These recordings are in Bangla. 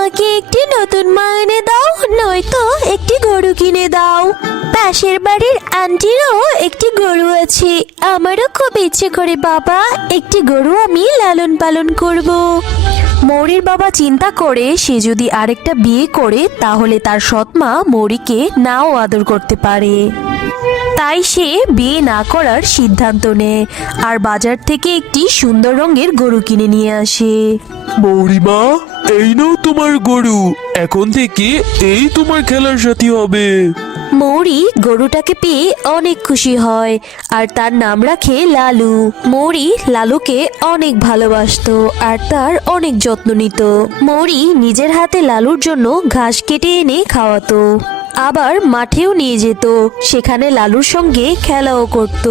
আমাকে একটি নতুন মা এনে দাও, নয়তো একটি গরু কিনে দাও। পাশের বাড়ির আন্টিরও একটি গরু আছে, আমারও খুব ইচ্ছে করে বাবা একটি গরু আমি লালন পালন করব। মৌরির বাবা চিন্তা করে সে যদি আরেকটা বিয়ে করে তাহলে তার সৎমা মৌরিকে নাও আদর করতে পারে। তাই সে বিয়ে না করার সিদ্ধান্ত নেয় আর বাজার থেকে একটি সুন্দর রঙের গরু কিনে নিয়ে আসে। মৌরিমা, এই নাও তোমার গরু, এখন থেকে এই তোমার খেলার সাথী হবে। মৌরি গরুটাকে পেয়ে অনেক খুশি হয় আর তার নাম রাখে লালু। মৌরি লালুকে অনেক ভালোবাসতো আর তার অনেক যত্ন নিত। মৌরি নিজের হাতে লালুর জন্য ঘাস কেটে এনে খাওয়াতো, আবার মাঠেও নিয়ে যেত, সেখানে লালুর সঙ্গে খেলাও করত।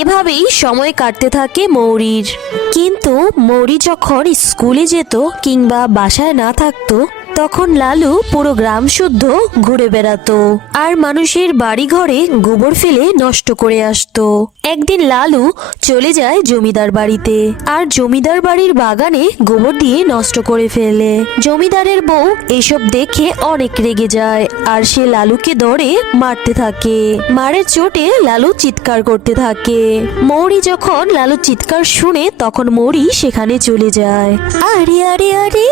এভাবেই সময় কাটতে থাকে মৌরির। কিন্তু মৌরি যখন স্কুলে যেত কিংবা বাসায় না থাকতো তখন লালু পুরো গ্রাম শুদ্ধ ঘুরে বেড়াতো আর মানুষের বাড়ি ঘরে গোবর ফেলে নষ্ট করে আসতো। একদিন লালু চলে যায় জমিদার বাড়িতে আর জমিদার বাড়ির বাগানে গোবর দিয়ে নষ্ট করে ফেলে। জমিদারের বউ এসব দেখে অনেক রেগে যায় আর সে লালুকে ধরে মারতে থাকে। মারের চোটে লালু চিৎকার করতে থাকে। মৌরি যখন লালুর চিৎকার শুনে তখন মৌরি সেখানে চলে যায়। আরে আরে আরে,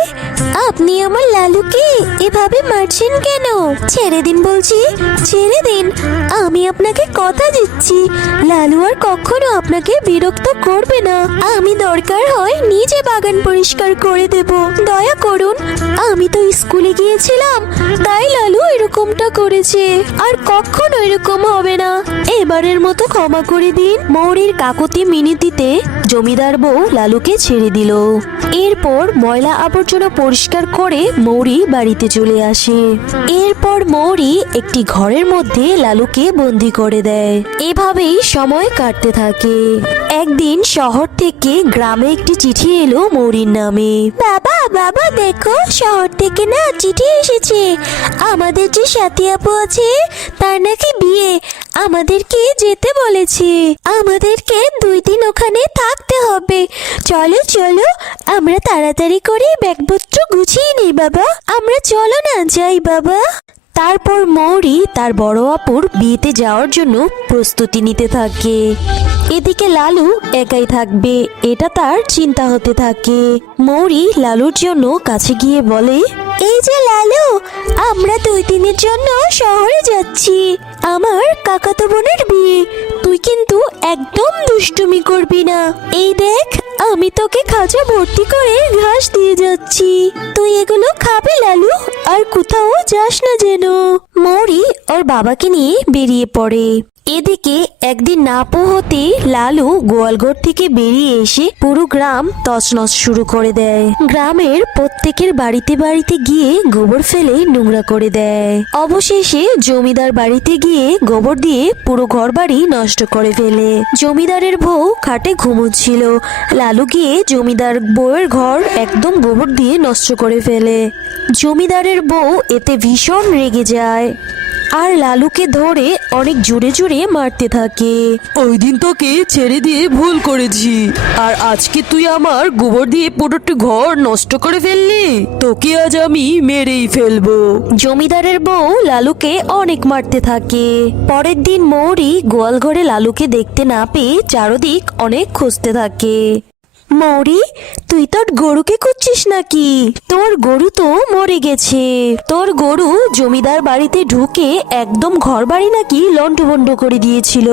আপনি আমার লালুকে এভাবে মারছেন কেন? ছেড়ে দিন বলছি, ছেড়ে দিন। আমি আপনাকে কথা দিচ্ছি লালু আর কখনো আপনাকে বিরক্ত করবে না। আমি দরকার হয় নিজে বাগান পরিষ্কার করে দেব, দয়া করুন। আমি তো স্কুলে গিয়েছিলাম তাই লালু এরকমটা করেছে, আর কখনো এরকম হবে না। এবারের মতো ক্ষমা করে দিন। মৌরির কাকুতি মিনতিতে জমিদার বউ লালুকে ছেড়ে দিল। এরপর ময়লা আবর্জনা পরিষ্কার করে মৌরি বাড়িতে চলে আসে। এরপর মৌরি একটি ঘরের মধ্যে লালুকে বন্দি করে দেয়। এভাবেই সময় কাটতে থাকে। একদিন শহর থেকে গ্রামে একটি চিঠি এলো মৌরির নামে। বাবা বাবা দেখো, শহর থেকে না চিঠি এসেছে। আমাদের যে সাথী আপু আছে তার নাকি বিয়ে, আমাদেরকে যেতে বলেছে। আমাদেরকে 2 দিন ওখানে থাকতে হবে। চলো চলো, আমরা তাড়াতাড়ি করে ব্যাগপত্র গুছিয়ে নিই বাবা। আমরা চলো না যাই বাবা। তারপর মৌরি তার বড় আপুর বিয়েতে যাওয়ার জন্য প্রস্তুতি নিতে থাকে। এদিকে লালু একাই থাকবে এটা তার চিন্তা হতে থাকে। মৌরি লালুর জন্য কাছে গিয়ে বলে, এই যে লালু, আমরা 2 দিনের জন্য শহরে যাচ্ছি। আমার কাকাতো বোনের বিয়ে, তুই কিন্তু একদম দুষ্টুমি করবি না। এই দেখ, আমি তোকে খাঁচা ভর্তি করে ঘাস দিয়ে যাচ্ছি, তুই এগুলো খাবি লালু, আর কোথাও যাস না যেন। মৌরি ওর বাবাকে নিয়ে বেরিয়ে পড়ে। এদিকে একদিন না পোহতে লালু গোয়ালঘর থেকে বেরিয়ে এসে পুরো গ্রাম তছনছ শুরু করে দেয়। গ্রামের প্রত্যেকের বাড়িতে বাড়িতে গিয়ে গোবর ফেলে নোংরা করে দেয়। অবশেষে জমিদার বাড়িতে গিয়ে গোবর দিয়ে পুরো ঘর বাড়ি নষ্ট করে ফেলে। জমিদারের বউ খাটে ঘুমোচ্ছিল। লালু গিয়ে জমিদার বউয়ের ঘর একদম গোবর দিয়ে নষ্ট করে ফেলে। জমিদারের বউ এতে ভীষণ রেগে যায় আর লালুকে ধরে অনেক জোরে জোরে মারতে থাকে। ওই দিন তোকে ছেড়ে দিয়ে ভুল করেছি, আর আজকে তুই আমার গোবর দিয়ে পুরোটি ঘর নষ্ট করে ফেললি, তোকে আজ আমি মেরেই ফেলবো। জমিদারের বউ লালুকে অনেক মারতে থাকে। পরের দিন মৌরি গোয়াল ঘরে লালুকে দেখতে না পেয়ে চারদিক অনেক খুঁজতে থাকে। মৌরি, তুই তোর গরুকে খুঁজছিস নাকি? তোর গরু তো মরে গেছে। তোর গরু জমিদার বাড়িতে ঢুকে একদম ঘর বাড়ি নাকি লন্ডভন্ড করে দিয়েছিল,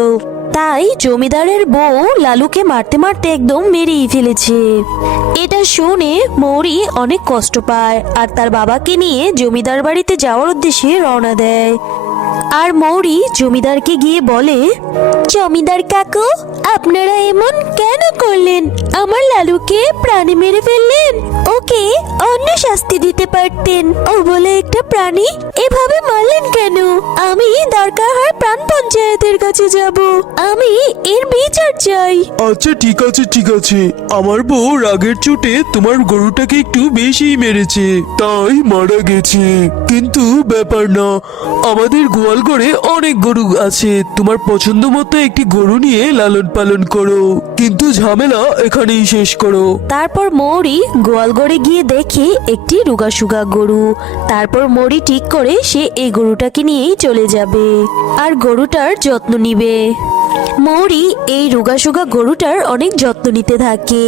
তাই জমিদারের বউ লালুকে মারতে মারতে একদম মেরেই ফেলেছে। এটা শুনে মৌরি অনেক কষ্ট পায় আর তার বাবাকে নিয়ে জমিদার বাড়িতে যাওয়ার উদ্দেশ্যে রওনা দেয়। আর মৌরি জমিদারকে গিয়ে বলে, জমিদার কাকু, আপনারা এমন কেন করলেন? আমার লালুকে প্রাণে মেরে ফেললেন। ওকে অন্য শাস্তি দিতে পারতেন। ও বলে একটা প্রাণী, এভাবে মারলেন কেন? আমি দরকার হয় প্রাণ পঞ্চায়েতের কাছে যাব, আমি এর বিচার চাই। আচ্ছা ঠিক আছে ঠিক আছে, আমার বউ রাগের চোটে তোমার গরুটাকে একটু বেশি মেরেছে তাই মারা গেছে। কিন্তু ব্যাপার না, আমাদের গোয়াল ঘরে অনেক গরু আছে, তোমার পছন্দ মতো একটি গরু নিয়ে লালন পালন করো, কিন্তু ঝামেলা এখানেই শেষ করো। তারপর মৌরি গোয়ালঘরে গিয়ে দেখে একটি রোগা রোগাসুগা গরু। তারপর মৌরি ঠিক করে সে এই গরুটাকে নিয়েই চলে যাবে আর গরুটার যত্ন নিবে। মৌরি এই রোগাসুগা গরুটার অনেক যত্ন নিতে থাকে।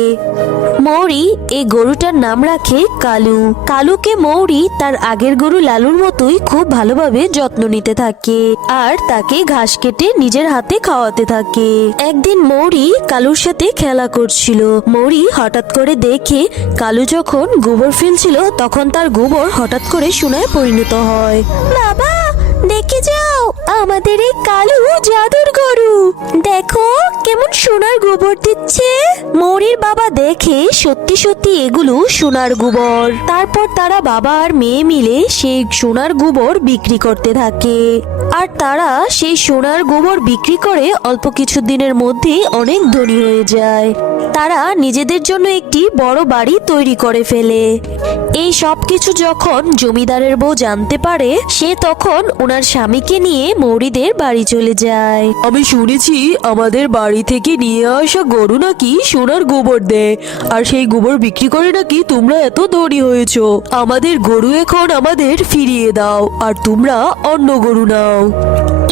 মৌরি এই গরুটার নাম রাখে কালু। কালুকে মৌরি তার আগের গরু লালুর মতোই খুব ভালোভাবে যত্ন নিতে থাকে আর তাকে ঘাস কেটে নিজের হাতে খাওয়াতে থাকে। একদিন মৌরি কালুর সাথে খেলা করছিল। মৌরি হঠাৎ করে দেখে কালু যখন গোবর ফেলছিল তখন তার গোবর হঠাৎ করে সোনায় পরিণত হয়। বাবা, দেখে যাও, আমাদের এই কালু জাদুর গরু। দেখো কেমন সোনার গোবর দিচ্ছে। মৌরির বাবা দেখে সত্যি সত্যি এগুলো সোনার গোবর। তারপর তারা বাবা আর মেয়ে মিলে সেই সোনার গোবর বিক্রি করতে থাকে আর তারা সেই সোনার গোবর বিক্রি করে অল্প কিছু দিনের মধ্যে অনেক ধনী হয়ে যায়। তারা নিজেদের জন্য একটি বড় বাড়ি তৈরি করে ফেলে। এই সব কিছু যখন জমিদারের বউ জানতে পারে সে তখন ওনার স্বামীকে নিয়ে মৌরিদের বাড়ি চলে যায়। আমি শুনেছি আমাদের বাড়ি থেকে নিয়ে আসা গরু নাকি সোনার গোবর দেয় আর সেই গোবর বিক্রি করে নাকি তোমরা এত ধনী হয়েছো। আমাদের গরু এখন আমাদের ফিরিয়ে দাও আর তোমরা অন্য গরু নাও।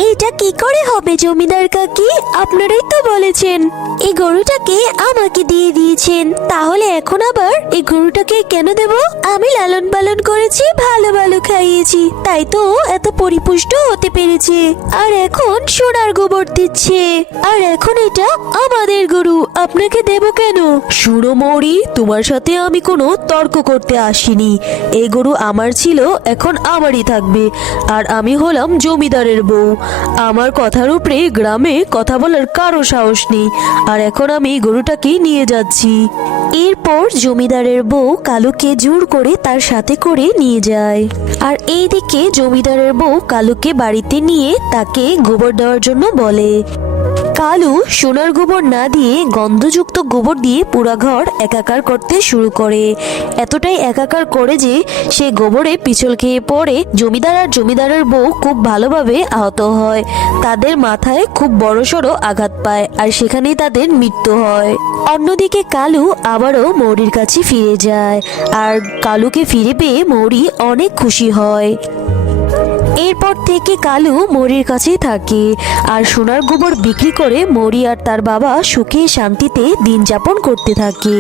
এটা কি করে হবে জমিদার কাকি? আপনারাই তো বলেছেন এই গরুটাকে আমাকে দিয়ে দিয়েছেন, তাহলে এখন আবার এই গরুটাকে কেন দেব? আমি লালন পালন করেছি, ভালো ভালো খাইয়েছি, তাই তো এত পরিপুষ্ট হতে পেরেছে। আর এখন সোনার গোবর দিচ্ছে, আর এখন এটা আমাদের গরু, আপনাকে দেব কেন? শুনো মৌরি, তোমার সাথে আমি কোনো তর্ক করতে আসিনি। এই গরু আমার ছিল, এখন আমারই থাকবে। আর আমি হলাম জমিদারের বউ। আমার কথার উপরে গ্রামে কথা বলার কারো সাহস নেই। আর এখন আমি গরুটাকে নিয়ে যাচ্ছি। এরপর জমিদারের বউ কালুকে জোর করে তার সাথে করে নিয়ে যায়। আর এইদিকে জমিদারের বউ কালুকে বাড়িতে নিয়ে তাকে গোবর দেওয়ার জন্য বলে। কালু সোনার গোবর না দিয়ে গন্ধযুক্ত গোবর দিয়ে পুরা ঘর একাকার করতে শুরু করে। এতটাই একাকার করে যে সে গোবরে পিছল খেয়ে পড়ে। জমিদার আর জমিদারের বউ খুব ভালোভাবে আহত হয়। তাদের মাথায় খুব বড়সড় আঘাত পায় আর সেখানেই তাদের মৃত্যু হয়। অন্যদিকে কালু আবারও মৌরির কাছে ফিরে যায় আর কালুকে ফিরে পেয়ে মৌরি অনেক খুশি হয়। এরপর থেকে কালু মৌরির কাছেই থাকে আর সোনার গোবর বিক্রি করে মৌরি আর তার বাবা সুখে শান্তিতে দিন যাপন করতে থাকে।